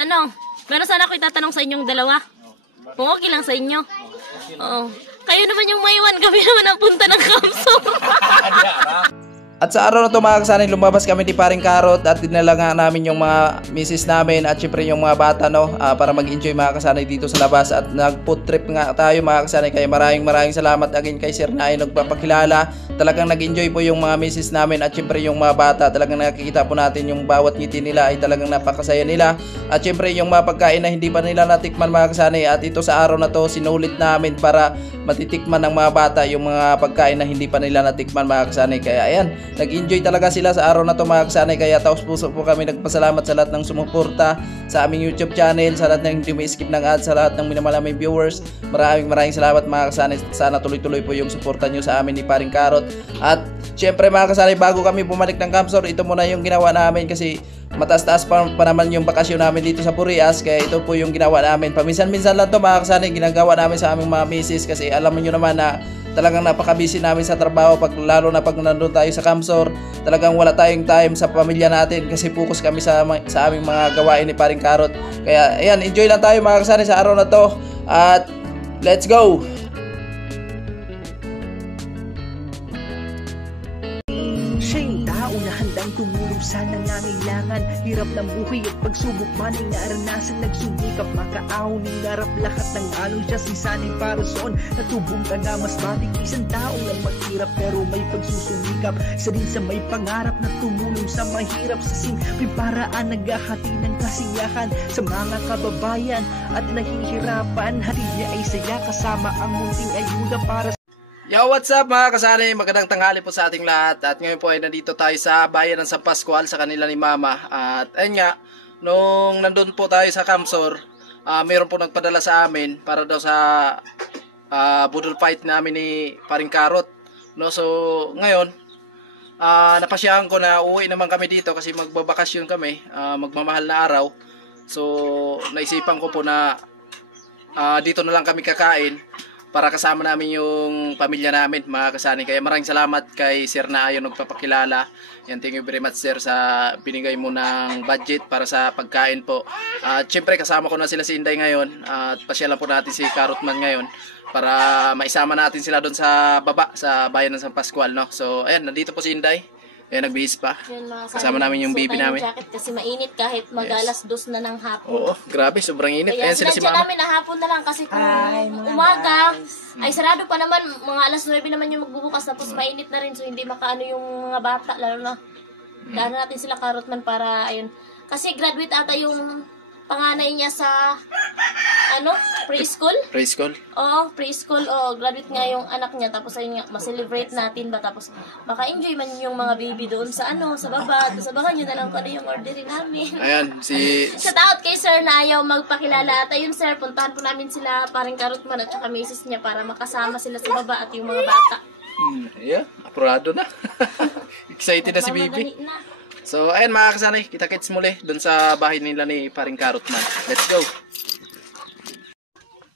Ano? Meron sana ako itatanong sa inyong dalawa. Kung okay lang sa inyo. Oo. Kayo naman yung maiwan, kami naman ang punta ng Kamsor. At sa araw na ito mga kasanay, lumabas kami ni Paring Karot at dinala nga namin yung mga misis namin at syempre yung mga bata para mag-enjoy mga kasanay dito sa labas. At nag-food trip nga tayo mga kasanay, kaya maraming salamat again kay Sir na ay nagpapakilala. Talagang nag-enjoy po yung mga misis namin at syempre yung mga bata. Talagang nakikita po natin yung bawat ngiti nila ay talagang napakasaya nila. At syempre yung mga pagkain na hindi pa nila natikman mga kasanay, at ito sa araw na to sinulit namin para matitikman ng mga bata yung mga pagkain na hindi pa nila natikman mga kasanay. Kaya ayan, nag-enjoy talaga sila sa araw na to mga kasanay, kaya taos puso po kami nagpasalamat sa lahat ng sumuporta sa aming YouTube channel, sa lahat ng hindi may-skip ng ads, sa lahat ng minamalaming viewers. Maraming salamat mga kasanay. Sana tuloy-tuloy po yung suporta nyo sa amin ni Paring Karot. At syempre mga kasanay, bago kami bumalik ng Kamsor, ito muna yung ginawa namin kasi mataas-taas pa naman yung bakasyon namin dito sa Purias, kaya ito po yung ginawa namin. Paminsan-minsan lang to mga kasanay, ginagawa namin sa aming mga misis kasi alam nyo naman na talagang napaka-busy namin sa trabaho, lalo na pag nandun tayo sa Kamsor. Talagang wala tayong time sa pamilya natin kasi focus kami sa aming mga gawain ni Paring Karot. Kaya ayan, enjoy lang tayo mga kasanay sa araw na to at let's go! Siya'y tao na handang tumulong sa nangangailangan. Hirap ng buhay at pagsubok man ay naranasan. Nagsumikap makaahon, hinarap lahat ng alon. Siya si sanay para soon, natubong ka na mas matig. Isang tao lang maghirap pero may pagsusumikap. Isa din sa may pangarap na tumulong sa mahirap. Sa simpleng paraan naghahati ng kasiyahan sa mga kababayan at nahihirapan. Hati niya ay saya kasama ang munting ayuda para Yo, what's up mga kasanay? Magandang tanghali po sa ating lahat. At ngayon po ay nandito tayo sa bayan ng San Pascual sa kanila ni Mama. At ayun nga, nung nandun po tayo sa Kamsor, mayroon po nagpadala sa amin para daw sa budol fight namin ni Paring Karot. No, so ngayon, napasyahan ko na uwi naman kami dito kasi magbabakasyon kami, magmamahal na araw. So naisipan ko po na dito na lang kami kakain para kasama namin yung pamilya namin mga kasanay. Kaya maraming salamat kay Sir na ayaw nagpapakilala. Yan, thank you very much Sir sa binigay mo ng budget para sa pagkain po. At syempre kasama ko na sila si Inday ngayon at pasyalan po natin si Karotman ngayon para maisama natin sila doon sa baba sa bayan ng San Pascual, no? So ayan, nandito po si Inday. Ayan, nagbihis pa. Kasama namin yung baby namin. Jacket kasi mainit kahit mag-alas 2 na ng hapon. Oo, grabe, sobrang init. Kaya ayan sila si Mama. namin na hapon na lang kasi kung umaga ay sarado pa naman, mga alas 9 naman yung magbubukas tapos mainit na rin so hindi makaano yung mga bata lalo na daan natin sila Karotman para ayun. Kasi graduate ata yung panganay niya sa preschool? Preschool? Oo, preschool. Oo, graduate nga yung anak niya. Tapos ayun nga, ma-celebrate natin ba? Tapos maka-enjoy man yung mga baby doon sa sa baba. Tapos abangan nyo na lang kung ano yung orderin namin. Ayan, Shout out kay Sir na ayaw magpakilala. At ayun Sir, puntahan po namin sila Paring Karotman at saka misis niya para makasama sila sa baba at yung mga bata. Yeah, apurado na. Excited na si baby. So, ayan mga kasanay, kita-kits muli doon sa bahay nila ni Paring Karotman. Let's go!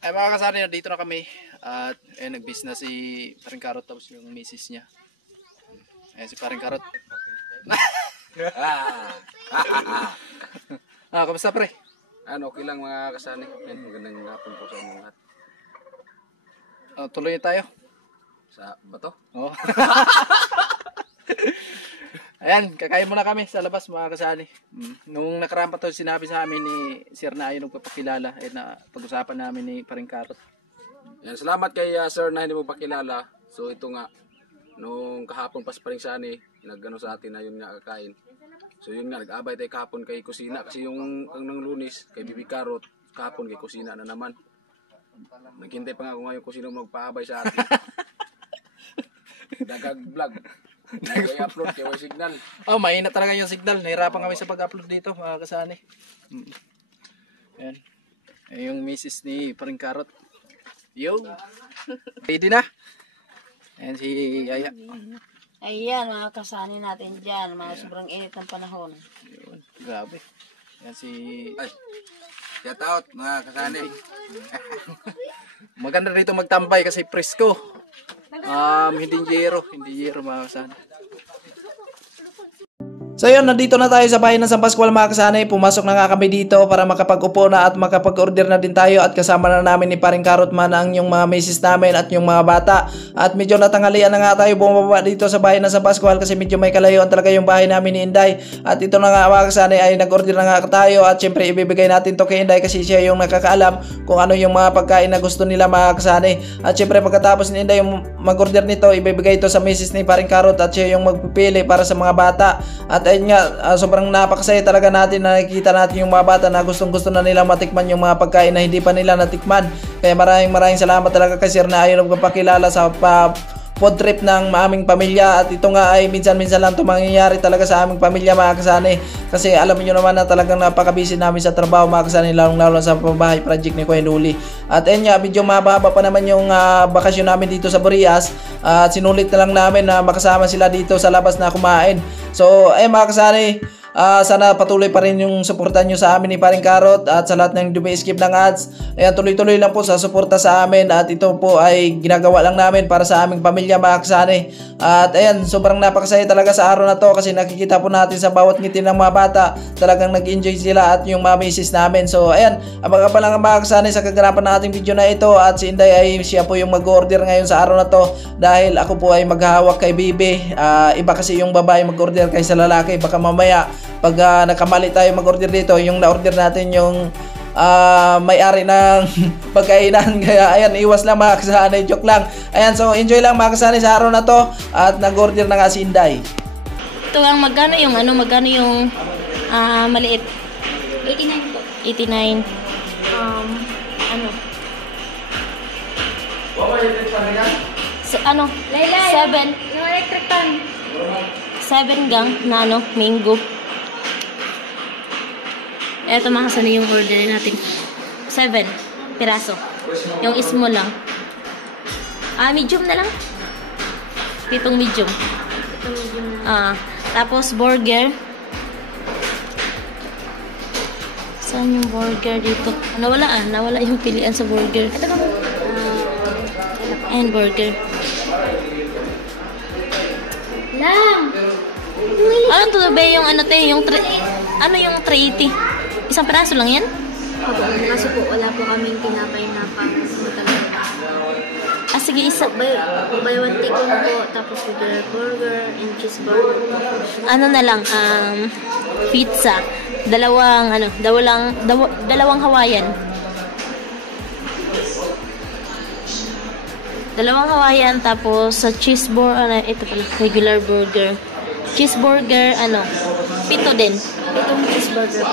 Ay mga kasanay, dito na kami. At ayan, nag-bis na si Paring Karot tapos yung misis niya. Ayan si Paring Karot. Kamusta pre? Okay lang mga kasanay. Magandang hapon po sa inyo lahat. Tuloy tayo. Sa bato? Oo. Ayan, kakain muna kami sa labas mga kasali. Nung nakaraan pa to sinabi sa amin ni Sir na ayaw nagpapakilala, na pag-usapan namin ni Paring Karot. Yan, salamat kay Sir na hindi mo pakilala. So ito nga, nung kahapon pas Paring Sani, nagano sa atin na yun nga kakain. So yun nga, nag-abay tayo kahapon kay Kusina kasi yung ng Lunes kay Bibi Karot, kahapon kay Kusina na naman. Naghintay pa nga ako ngayon kung sino magpaabay sa atin. Dagag vlog. Nag-upload kay may signal. Oh, mainit talaga yung signal. Nahirapan kami sa pag-upload dito, mga kasani. Ayan. Ayan yung misis ni Paring Karot. Yo. Ready na? Ayan si Yaya. Ayan, mga kasani natin dyan. Mga sobrang init ng panahon. Ayun, grabe. Ayan si... Ay, shout out mga kasani. Maganda rito magtambay kasi presko. Hindi yero mga kasani. So yun, nandito na tayo sa bahay ng San Pascual mga kasanay. Pumasok na nga kami dito para makapag-upo na at makapag-order na din tayo. At kasama na namin ni Paring Karot man ang yung mga misis namin at yung mga bata. At medyo natanghalian na nga tayo bumaba dito sa bahay ng San Pascual kasi medyo may kalayuan talaga yung bahay namin ni Inday. At ito na nga mga kasanay ay nag-order na nga tayo. At syempre ibibigay natin to kay Inday kasi siya yung nakakaalam kung ano yung mga pagkain na gusto nila mga kasanay. At syempre pagkatapos ni Inday yung mag-order nito, ibibigay ito sa misis ni Paring Karot at siya yung magpipili para sa mga bata. At ayun nga, sobrang napakasaya talaga natin na nakikita natin yung mga bata na gustong gusto na nila matikman yung mga pagkain na hindi pa nila natikman. Kaya maraming salamat talaga kay Sir na ayaw magpapakilala sa food trip ng aming pamilya. At ito nga ay minsan-minsan lang ito mangyayari talaga sa aming pamilya mga kasanay. Kasi alam niyo naman na talagang napaka-busy namin sa trabaho mga kasanay, lalong-lalo sa pambahay project ni Kuya Nuli. At ayun nga, medyo mahaba pa naman yung bakasyon namin dito sa Burias. At sinulit na lang namin na makasama sila dito sa labas na kumain. So ayun mga kasanay, sana patuloy pa rin yung suportan nyo sa amin ni Paring Karot at sa lahat ng dumi-skip ng ads. Ayan, tuloy-tuloy lang po sa suporta sa amin at ito po ay ginagawa lang namin para sa aming pamilya mga kasanay. At ayan, sobrang napakasaya talaga sa araw na to kasi nakikita po natin sa bawat ngiti ng mga bata talagang nag-enjoy sila at yung mga misis namin. So ayan, abang-abang lang mga kasanay sa kaganapan ng ating video na ito. At si Inday ay siya po yung mag-order ngayon sa araw na to dahil ako po ay maghahawak kay Bibi. Iba kasi yung babae mag-order kaysa lalaki, baka mamaya pag nakamali tayo mag-order dito, yung na-order natin yung may-ari ng pagkainan. Kaya ayan, iwas lang mga kasanay, joke lang. Ayan, so enjoy lang mga kasanay sa araw na to. At nag-order na nga si Inday. Ito ang magkano yung maliit? 89 po. 89. Laylay. 7. Yung electric fan. 7 gang na mango. Eto mga kasanay yung order natin. 7 piraso. Yung small lang. Medium na lang. 7 medium. Tapos burger. Saan yung burger dito? Nawala yung pilian sa burger. Ito ba? And burger. Lang. Ano to ba yung yung 380? Isang piraso lang yan? Opo, kaso po wala po kaming tinapay na pang Sige, isa. Buy one take one po, tapos regular burger and cheeseburger. Ano na lang, pizza. Dalawang Hawaiian. Dalawang Hawaiian, tapos sa cheeseburger, ito pala, regular burger. Cheeseburger, 7 din. 7 cheeseburger.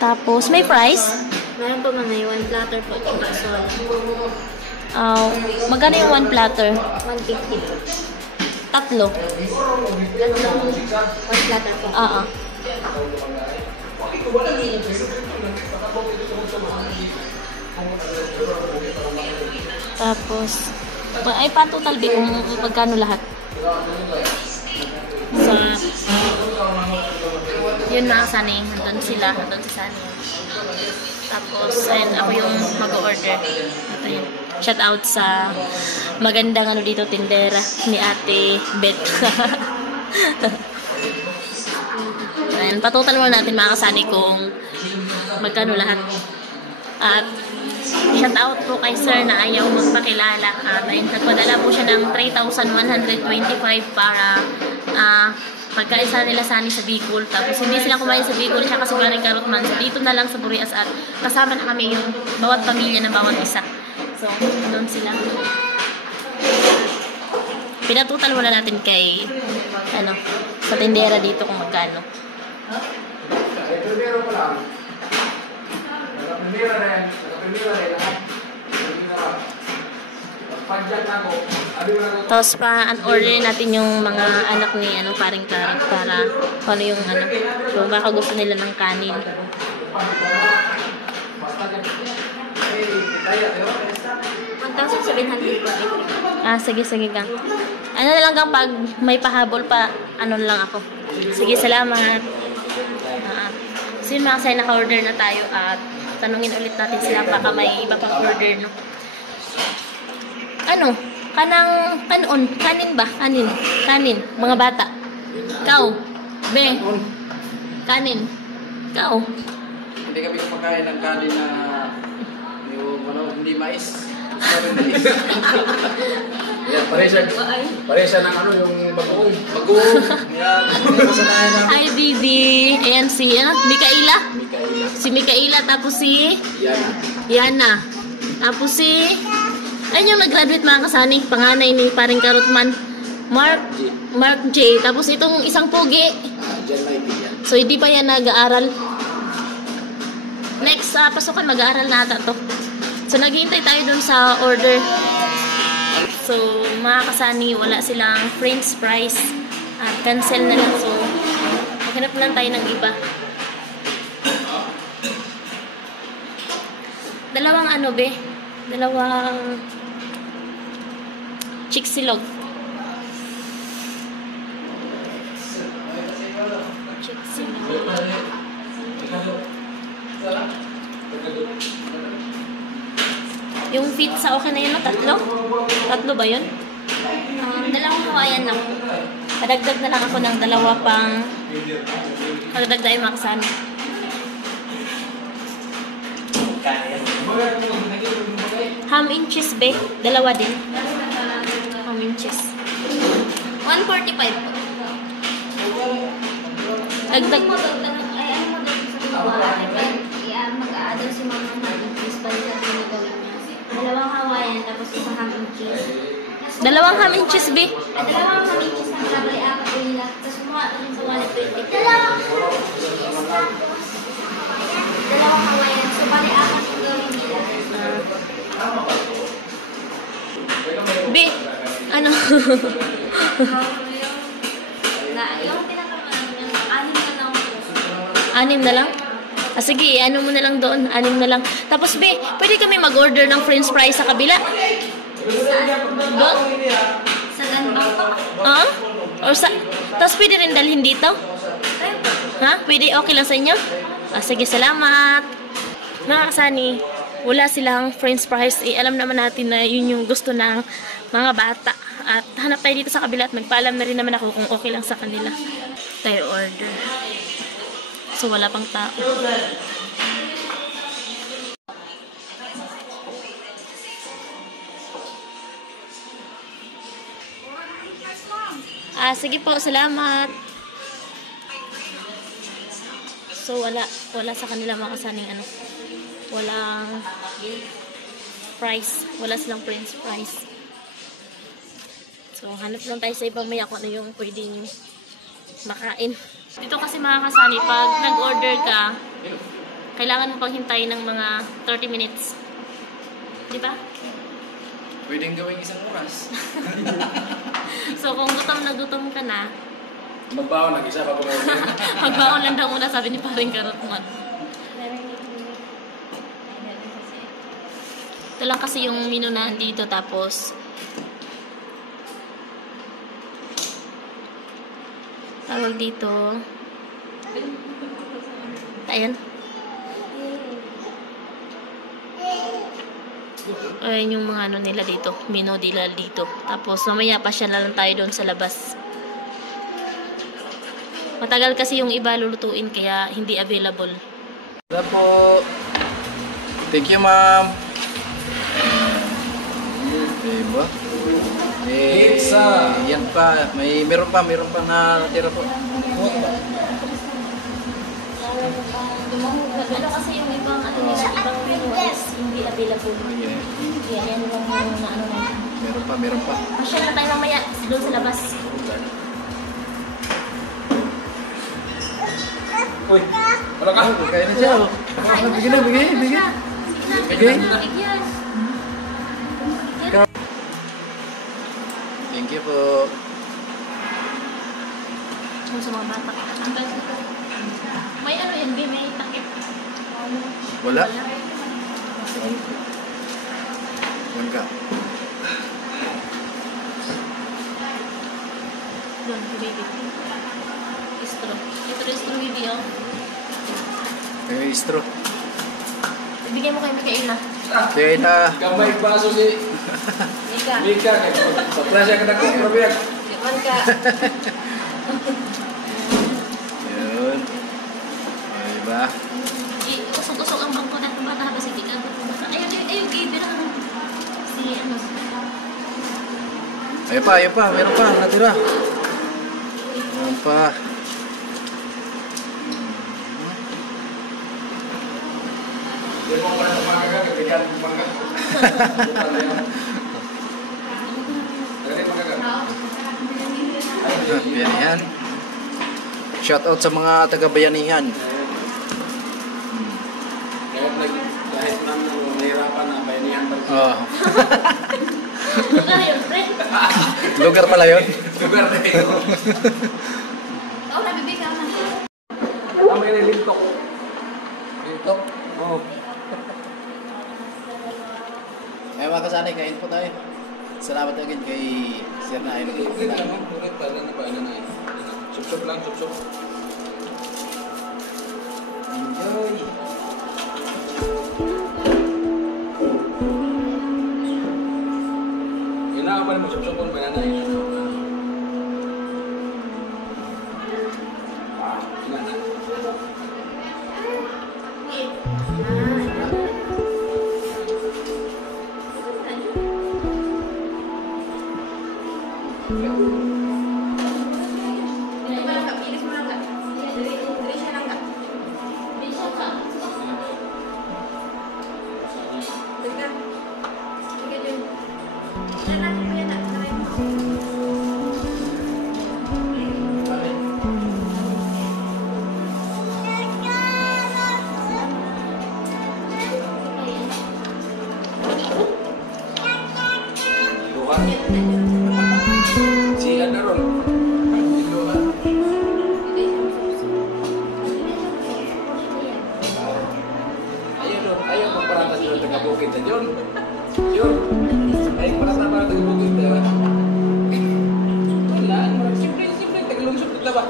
Tapos, may fries? Meron po mamay, one platter po, tsaka soda. Magkano yung one platter? 150 po. Tatlo. One platter po. Tapos, ay pa-total bill kung magkano lahat. So, yun mga kasanay, nandun sila, nandun si Sunny. Tapos, ayun, ako yung mag-order. Ito yun. Shout out sa magandang dito, tindera ni Ate Beth. Ayun, pa-total mo natin mga kasanay kung magkano lahat. At shout out po kay Sir na ayaw magpakilala. At ayun, nagpadala po siya ng 3,125 para pagkaisa nila Sunny sa Bicol. Tapos hindi sila kumain sa Bicol siya kasi Paring Karot man. So dito na lang sa Burias at kasama na kami yung bawat pamilya ng bawat isa. So doon sila. Pinatutal muna natin kay sa tindera dito kung magkano. Tapos pa-order natin yung mga anak ni Paring Karot para kung ano yung kung baka gusto nila ng kanin. 1,700 po. Sige gang. Ano na lang gang, pag may pahabol pa, ano na lang ako. Sige, salamat. So yun mga kasay, naka-order na tayo at tanungin ulit natin sila baka may iba pang order, no? Kanin ba? Kanin. Mga bata. Kau. Be. Kanin. Kau. Hindi kami kumakain ng kanin na yung hindi mais. Gusto rin mais. Yan, pare siya ng ano, yung bagoong. Yan. Kasanayan namin. Hi, Didi. Ayan si, Mikaela. Si Mikaela, tapos si Yana. Tapos si, ayun yung nag-graduate mga kasani, panganay ni paring Karotman. Mark J. Tapos itong isang pogi. So, hindi pa yan nag-aaral. Next, pasukan, mag-aaral na ata to. So, naghihintay tayo dun sa order. So, mga kasani, wala silang french fries. Cancel na lang. So, maghanap lang tayo ng iba. Dalawang chiksilog. Yung pizza, okay na yun, no? Tatlo ba yun? Dalawang Hawaiian lang. Padagdag na lang ako ng dalawa pang padagdag tayo makasama. Ham and cheese, be. Dalawa din. Ham and cheese. 145. Dagdag mo. Mag-a-add si mama ng cheese pa rin ang ginagawin niya. Dalawang Hawaiian, tapos isang ham and cheese. Dalawang ham and cheese, be. Dalawang ham and cheese na sabay ako nila. Tapos kumuha ko rin sa 120. Dalawang Hawaiian. So, bali apat yung gawin nila. Be, ano? Yung pinakaman niya, 6 na lang. 6 na lang? Sige, ano mo na lang doon. 6 na lang. Tapos, be, pwede kami mag-order ng french fries sa kabila. Doon? Sa ganbang ko? Or sa... Tapos, pwede rin dalhin dito? Ha? Pwede? Okay lang sa inyo? Sige, salamat. Mga kasani, wala silang french fries. Alam naman natin na yun yung gusto ng mga bata. At hanap tayo dito sa kabila at magpaalam na rin naman ako kung okay lang sa kanila. Tayo order. So, wala pang tao. Sige po, salamat. So, wala sa kanila mga kasaning walang fries. Wala silang french fries. So, hanap lang tayo sa ibang maya kung ano yung pwede nyo makain. Dito kasi mga kasani, pag nag-order ka, kailangan mo pang hintayin ng mga 30 minutes. Di ba? Pwedeng gawing 1 oras. So, kung gutom ka na, Magbaon, nag-isa pa po na. magbaon lang daw muna, sabi ni paring Karotman. Ito lang kasi yung menu na dito, tapos tawag dito. Ayan. Ayan yung mga nila dito. Menu nila dito. Tapos mamaya pa siya lang tayo doon sa labas. Matagal kasi yung iba lulutuin kaya hindi available. Wala po. Thank you, ma'am. Diba? Pizza. Yan pa. Meron pa na tira po. Ano kasi yung ibang ibang menu is hindi available. Kaya yan lang yung Meron pa. Masyal na tayo mamaya doon sa labas. Uy, wala ka? Kaya na siya. Bigay. Thank you po. Yung sa mga bata. May yan, may takip. Wala. One ka. Doon, baby. Istro. Ito rin istro, baby, oh. May istro. Ibigay mo kay Mikaela. Kaya na. Kamay baso si ka. Mika, surprise siya kita ko, Robert. Yaman ka. Yun. Diba? Usog-usog ang bangko ng bata kasi di ka bata. Ayun, giver ang si ano. Ayun pa, meron pa, natira. Meron pa. Hindi mo pala sa mga kagag, bigyan mo mga Yan. Shout out sa mga taga-bayanihan. Kahit naman nahihirapan na bayanihan pa rin. Oh. Lugar yun, friend. Lugar pala yun. Lugar na yun. Oo, nabibig ka man. May nilintok. Dito. Oo. Ay mga kasanay, kain po tayo. Salamat again kay Sir na ayun. Ulit lang, ulit pa lang na ba na eh. Sup-sup lang, sup-sup. Enjoy. Inaapan mo, sup-sup mo ba na eh. Si ano ron? Ayaw magparata siya ng taga-bukid na yun. Yun. Ayaw magparata para taga-bukid na yun. Wala. Simple, taga-lungsod na ba?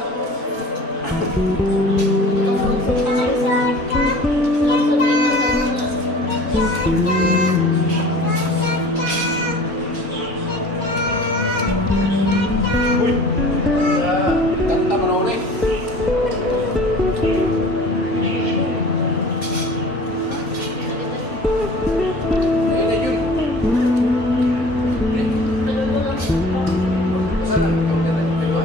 Ganda mo na eh. Ayun na yun. Saan ang kamera niyo? Dalawa?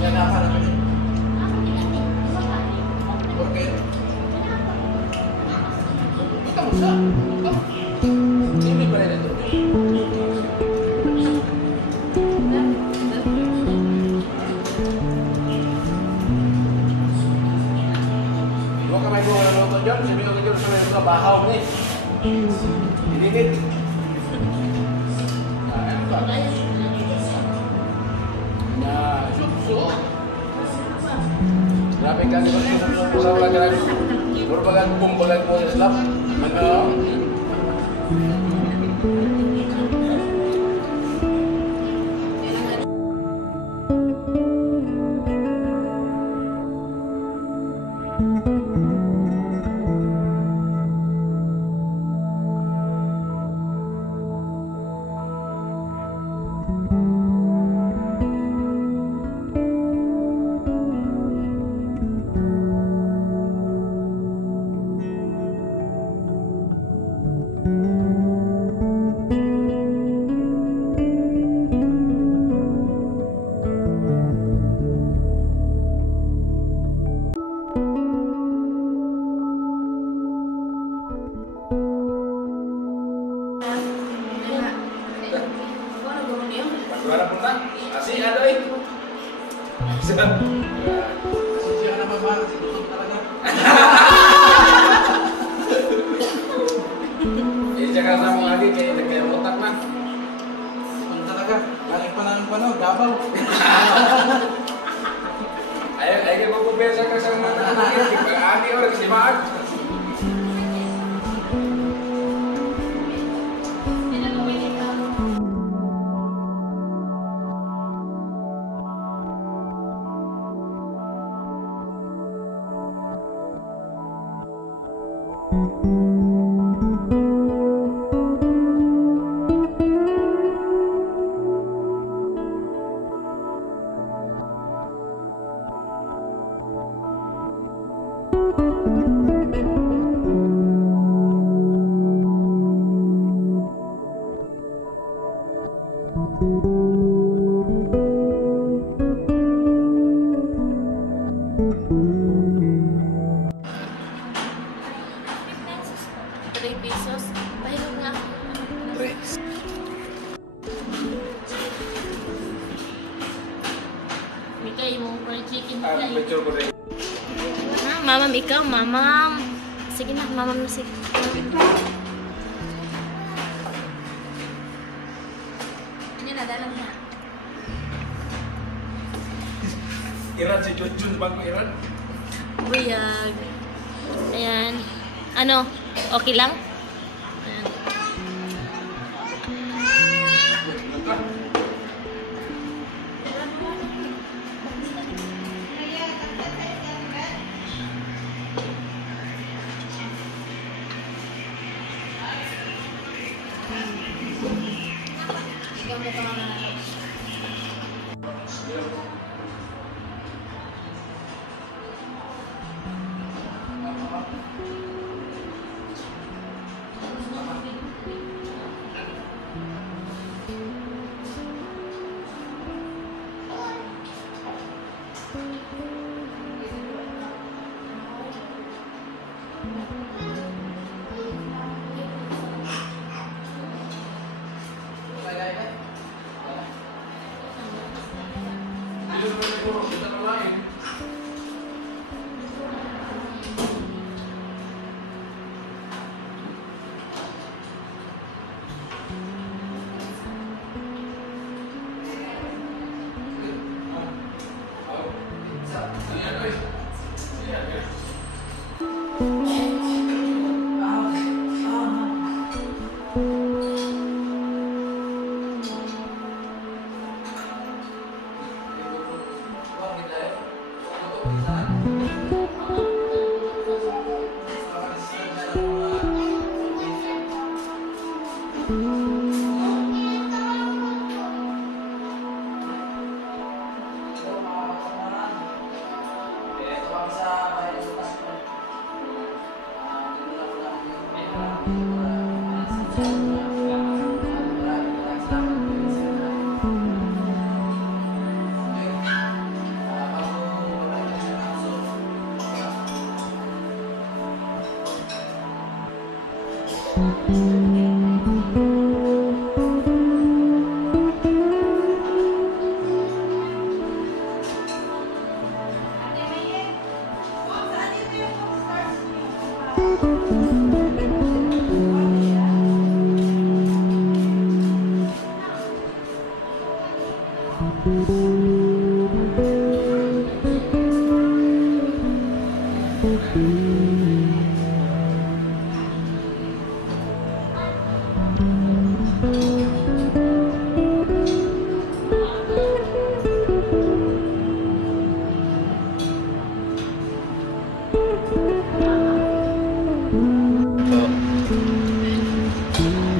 Yan na, para naman. Porque kita mo sa. Sino ba rin ito? Huwag ka may buwan na luto dyan. Sabi ko dyan sa may trabaho mo eh. Ininit. Ano ba? Suso. Grabe ka di ba? Sa wala ka lang. Puro bagang bumbulan mo sa slap. Ano? Suara punta? Asik ada eh. Siapa nama bang? Ini jangan sama lagi kayak otak nah. Talaga, lagi panahon gabaw. Ayo magpupiesa ka sa mga anak. Pag-ani oras si Maag. pesos. Pahilog nga. Mikay, yung fried chicken. Mamam, ikaw, mamam. Sige na, mamam na sige. Ano na, dalang na. Iran si Junjun bang Iran? Buyag. Ayan. Ano? Okay lang? Ayan.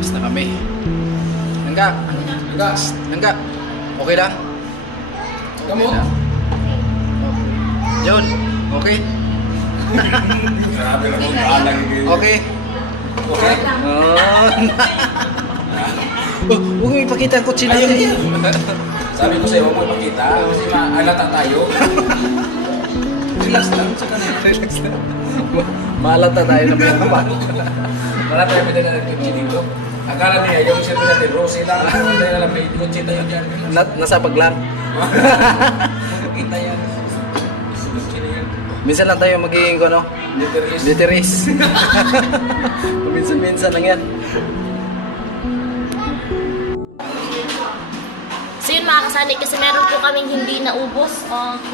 Basta kami. Nangga. Okay lang? Kamu? Okay lang. John, okay? Grabe lang, alang Okay? Okay. Huwag mo ipakita ang kutsi natin. Sabi ko sa'yo, huwag mo ipakita kasi maalata tayo. Relax lang sa kanila. Relax lang. Malata tayo na mga kapatid. Wala tayo pwede na nagkutsi dito. Akala niya, yung siyempre natin, Rosie lang. Hindi na lang, may kutsi tayo dyan. Nasa paglang. Kita yan. Kutsi na yan. Minsan lang tayo magiging ano? Literis. Literis. Minsan lang yan. So yun mga kasani, kasi meron po kaming hindi naubos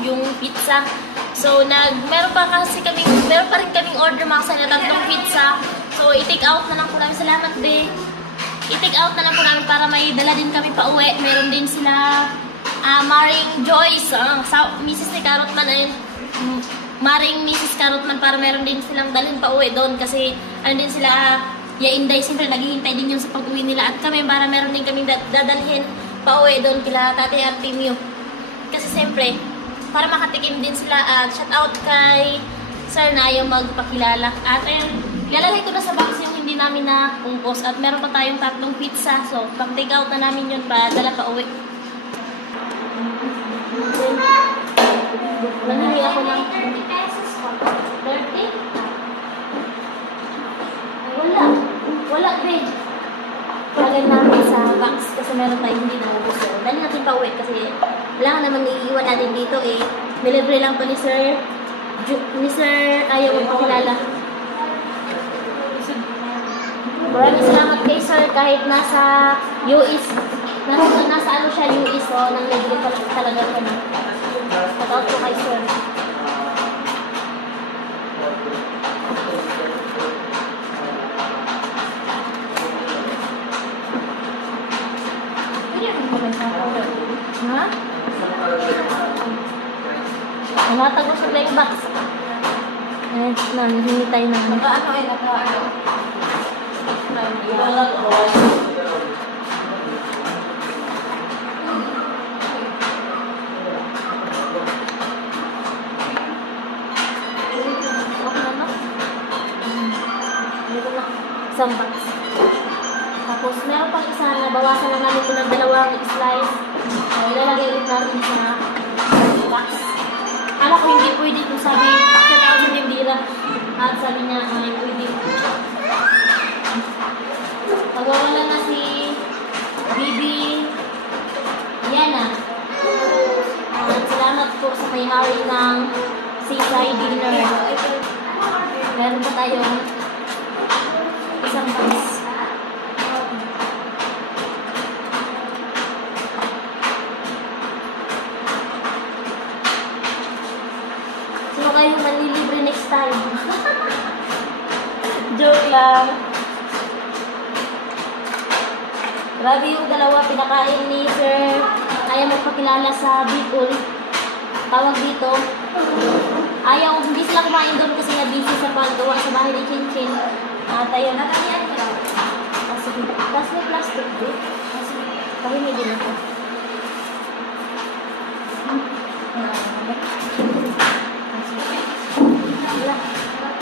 yung pizza. So meron pa rin kaming order mga kasani na 3 pizza. So i-take out na lang po namin. Salamat be. I-take out na lang po namin para may dala din kami pa uwi. Meron din sila Maring Joyce, Mrs. ni Carrotman ayun. Maring Mrs. Carrotman para meron din silang dalhin pa uwi doon kasi ano din sila Yainday, siyempre naghihintay din yun sa pag-uwi nila at kami para meron din kaming dadalhin pa uwi doon kila Tate Artemio kasi siyempre para makatikim din sila at shout out kay Sir na ayaw magpakilala at ayun, lalagay ko na sa box yung hindi namin na ubos. At meron pa tayong 3 pizza. So, pag-take out na namin yun pa, dala pa uwi. Nangyari ako ng 30 pesos ko. 30? Wala. Wala, babe. Lagay namin sa box kasi meron tayong hindi na ubos. So, dali natin pa uwi kasi wala ka naman iiwan natin dito eh. Nilibre lang to ni Sir. Ayaw magpakilala. Maraming salamat kay Sir kahit nasa US. Nasa ano siya US so nang libre talaga kami. Shout out po kay Sir. Ha? Nangatag mo sa black box. Hindi tayo na. Naka-ano eh, naka-ano. Isang box. Tapos meron pang isa na bawasan lang namin ito ng 2 slice. So, ilalagay ulit natin sa box. Alam ko hindi pwede ito sabi sa tindira. At sabi niya hindi pwede. Pagwawala na si Bibi Yana. At salamat po sa may-ari ng Seaside Dinner. Meron pa tayong isang box. Sino kayo manlilibre next time? Joke lang. Grabe yung dalawa pinakain ni Sir. Ayaw magpakilala sa Bicol. Tawag dito. Ayaw, hindi sila kumain doon kasi nga busy sa paggawa sa bahay ni Chinchin. At ayun, natanian ko lang. Sige, tapos may plastic din. Kami may din ako.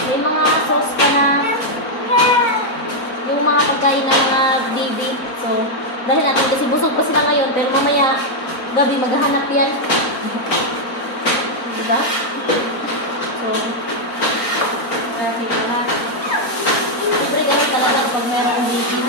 May mga sauce pa na yung mga pagkain ng mga baby. So, dahil natin kasi busog pa sila ngayon, pero mamaya gabi maghahanap yan. Diba? So, siyempre ganun talaga pag mayroong baby.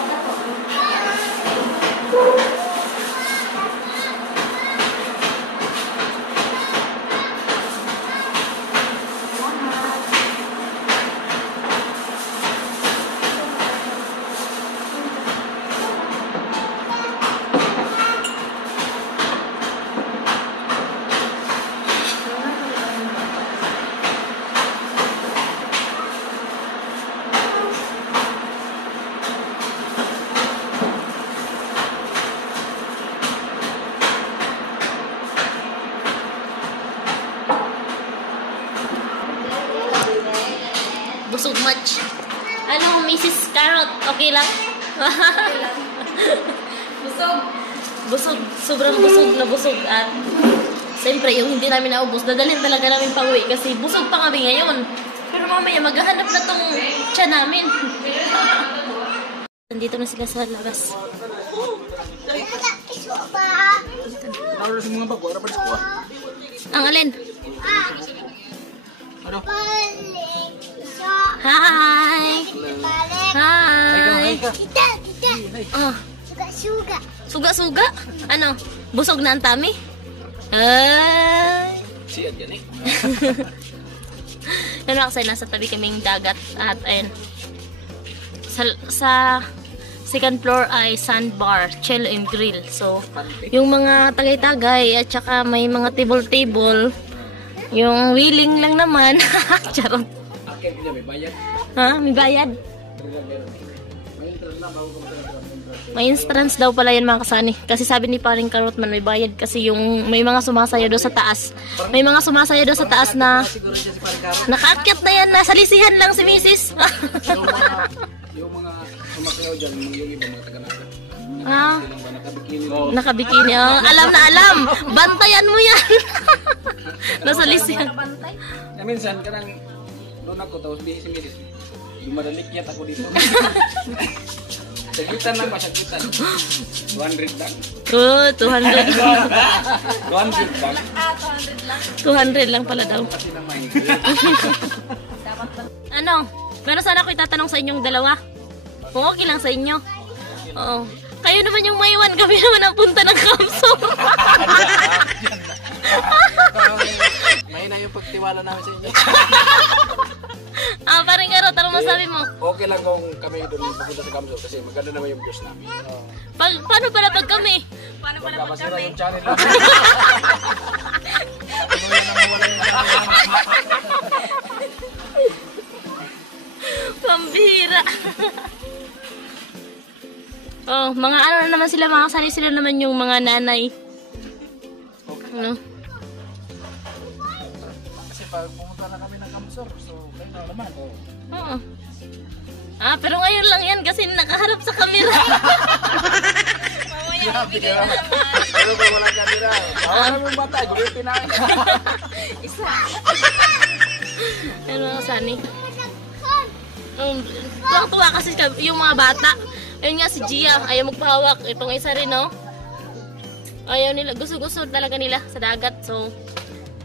Busog much. Ano, Mrs. Carrot, okay lang? Busog. Busog. Sobrang busog na busog. At siyempre, yung hindi namin naubos, dadalhin talaga namin pa uwi kasi busog pa kami ngayon. Pero mamaya, maghahanap na tong tiyan namin. Nandito na sila sa labas. Ang alin? Ano? Hi! Hi! Oh. Suga-suga. Suga-suga? Ano? Busog na ang tummy? Ay! Siyan yan eh. Yan lang kasi nasa tabi kaming dagat at ayun. Sa second floor ay sandbar, chill and grill. So, yung mga tagay-tagay at saka may mga table-table. Yung wheeling lang naman. Charot. Ha? May bayad? May entrance daw pala yan mga kasani. Kasi sabi ni paring Karotman may bayad kasi yung may mga sumasaya doon sa taas. May mga sumasaya doon sa taas na nakaakyat na yan. Nasa lisihan lang si Mrs. Yung mga sumasayaw dyan, yung iba mga taga-naga. Ah, Nakabikini. nakabikini. Oh, alam na alam. Bantayan mo yan. Nasa lisihan. Minsan, kanang doon ako, tapos di si Mrs. Dumadalikiyat ako dito. Sagitan lang ba? Sagitan. 200 lang. Oh, 200. 200 lang. 200 lang pala daw. Kasi naman. Ano? Meron sana ako itatanong sa inyong dalawa. Kung okay lang sa inyo. Oo. Kayo naman yung maiwan, kami naman ang punta ng Kamsor. May na yung pagtiwala namin sa inyo. Parang Karot, ano masabi mo? Okay lang kung kami doon pupunta sa Kamsor kasi maganda naman yung views namin. Paano pala pag kami? Pagkabasira yung channel namin. Pambihira. Oh, mga ano na naman sila, mga kasali sila naman yung mga nanay. Ano? Kasi pag pumunta na kami ng Kamsor, so kayo na naman. Oo. Pero ngayon lang yan kasi nakaharap sa camera. Pero kung wala camera, bawal naman yung bata, gulitin namin. Ano mga kasani? Tuwang-tuwa kasi yung mga bata. Ayun nga si Gia, ayaw magpahawak. Itong isa rin, no? Ayaw nila, gusto-gusto talaga nila sa dagat. So,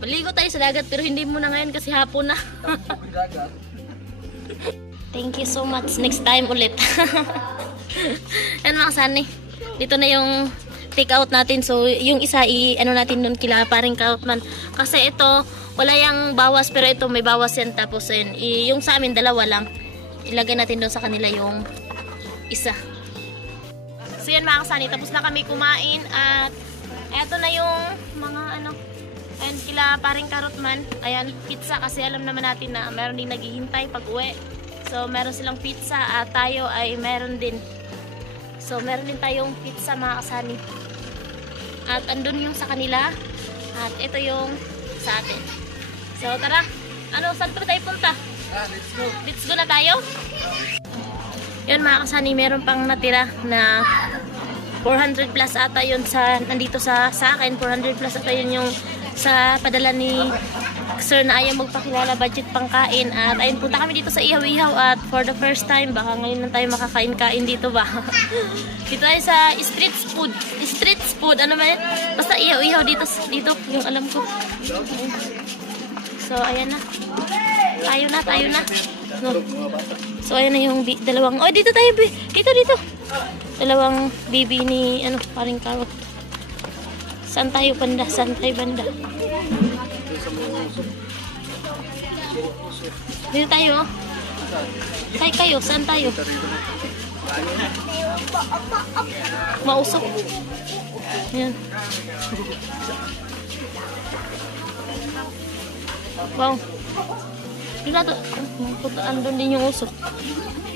maligo tayo sa dagat pero hindi muna ngayon kasi hapon na. Thank you so much. Next time ulit. Yan mga kasani. Dito na yung take out natin. So, yung isa ano natin doon kila paring Kautman. Kasi ito, wala yung bawas pero ito may bawas yan. Tapos yung sa amin dalawa lang. Ilagay natin doon sa kanila yung isa. So yan mga kasani, tapos na kami kumain at eto na yung mga ano, ayan kila paring Karotman, ayan pizza kasi alam naman natin na meron din naghihintay pag uwi. So meron silang pizza at tayo ay meron din. So meron din tayong pizza mga kasani. At andun yung sa kanila at ito yung sa atin. So tara, ano, saan pa tayo punta? Let's go. Let's go na tayo. Yun mga kasani, meron pang natira na 400 plus ata yun sa, nandito sa akin. 400 plus ata yun yung sa padala ni sir na ayaw magpakilala, budget pangkain. At ayun, punta kami dito sa Ihaw-Ihaw at for the first time, baka ngayon lang tayo makakain-kain dito ba? Dito tayo sa street food, ano ba yun? Basta Ihaw-Ihaw dito yung alam ko. So ayan na. Tayo na. No. So ayan na yung dalawang, oh dito tayo, dito. Dalawang baby ni, ano, paring Karot. Saan tayo banda? Dito tayo. Kayo, saan tayo? Mausok. Ayan. Wow. Andun din yung usok.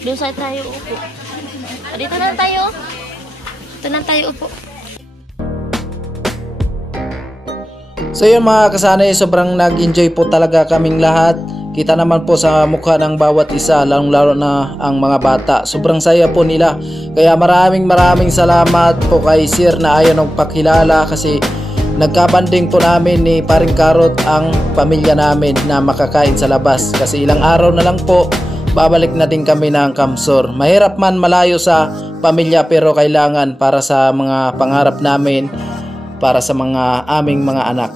Doon sa tayo upo. Dito na tayo. Dito na tayo upo. So yun mga kasanay, sobrang nag-enjoy po talaga kaming lahat. Kita naman po sa mukha ng bawat isa, lalong-lalo na ang mga bata. Sobrang saya po nila. Kaya maraming salamat po kay Sir na ayaw nagpakilala kasi nagkabanding po namin ni paring Karot ang pamilya namin na makakain sa labas. Kasi ilang araw na lang po, babalik na din kami ng Kamsor. Mahirap man malayo sa pamilya pero kailangan para sa mga pangarap namin, para sa mga aming mga anak.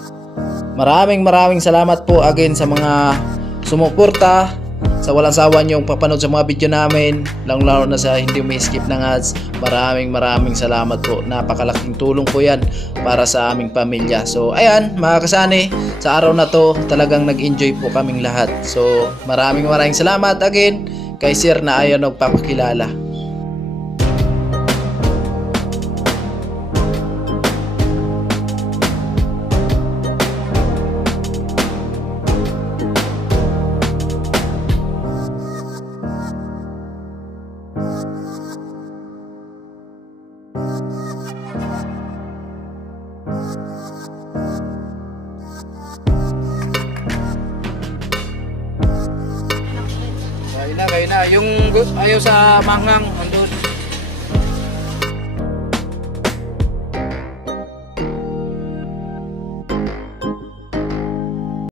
Maraming salamat po again sa mga sumuporta, sa walang sawa niyong papanood sa mga video namin, lalo na sa hindiumi-skip ng ads. Maraming salamat po. Napakalaking tulong po yan para sa aming pamilya. So ayan mga kasani, sa araw na to talagang nag-enjoy po kaming lahat. So maraming salamat again kay Sir na ayaw nagpapakilala. Kayo na. Yung ayaw sa manghang,